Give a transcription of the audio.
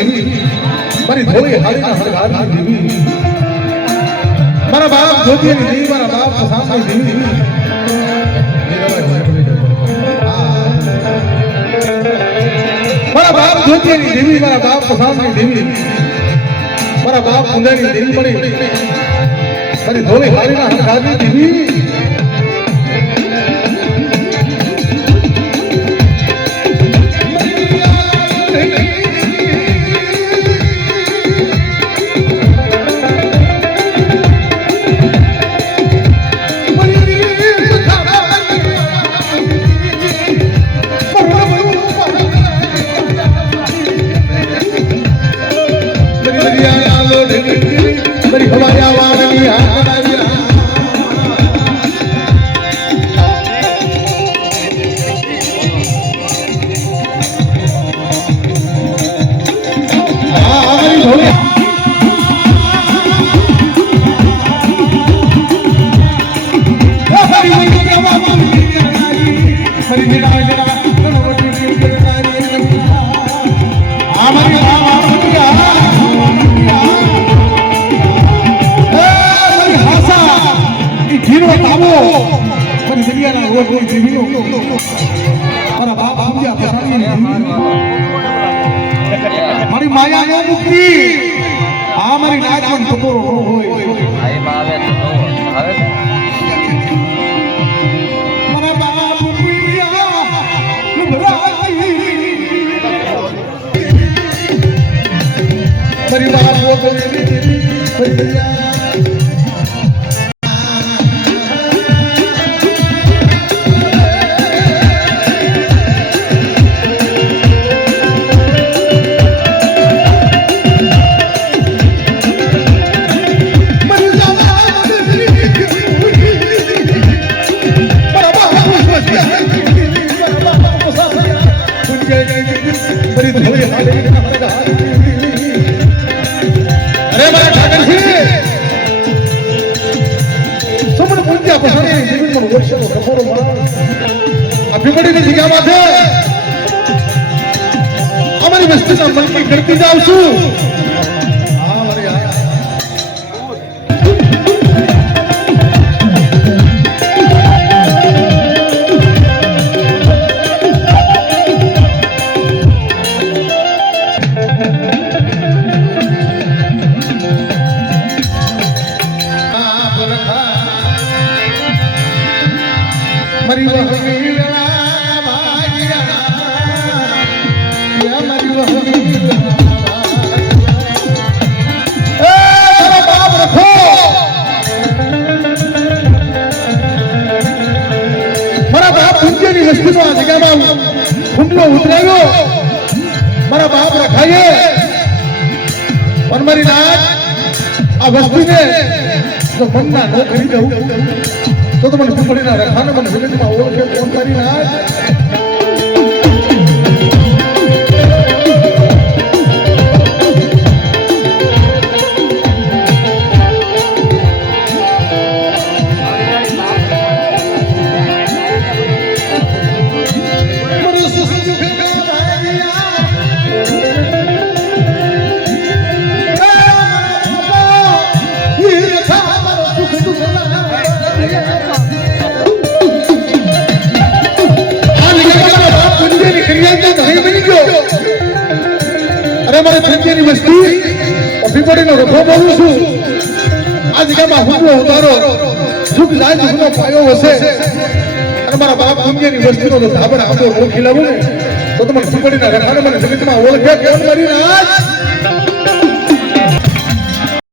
દેવી મારી ધોઈ હારીના હરઘારની દેવી મારા બાપ ધોતીની દેવી મારા બાપ સામે દેવી મારા બાપ ધોતીની દેવી મારા બાપ સામે દેવી મારા બાપ કુંડાની દેવી મળી મારી ધોઈ હારીના હરઘારની દેવી મારી માયા નો મુક્તિ. મારી બાપ વર્ષનો કફોરો માણસ અભિમડીની જગ્યામાં છે. અમારી વસ્તીના મનકી કરતી જાઉં છું. બાપ પુંજ્યની વસ્તુનો આ જગ્યામાં હુમલો ઉતરાવ્યો મારા બાપ રખાઈએ. પણ મારી નાચ આ વસ્તુને જો મનના ન કરી દઉં તો તો મને પકડીના રખાને મને વિનંતીમાં ઓળખે કોણ કરી નાચ મારે વસ્તી અભિપડીનો રખો બોલું છું. આ જગ્યામાં હુમલો ઉતારો. દુઃખ જાય દુઃખનો પાયો હશે અને મારા બાપ પુંજ્યની વસ્તીનો તો ધાબર આંબો રોકી લાવું તો તમને અભિપડીના રખાને મને જગતમાં ઓળખે કોણ કરીને નાચ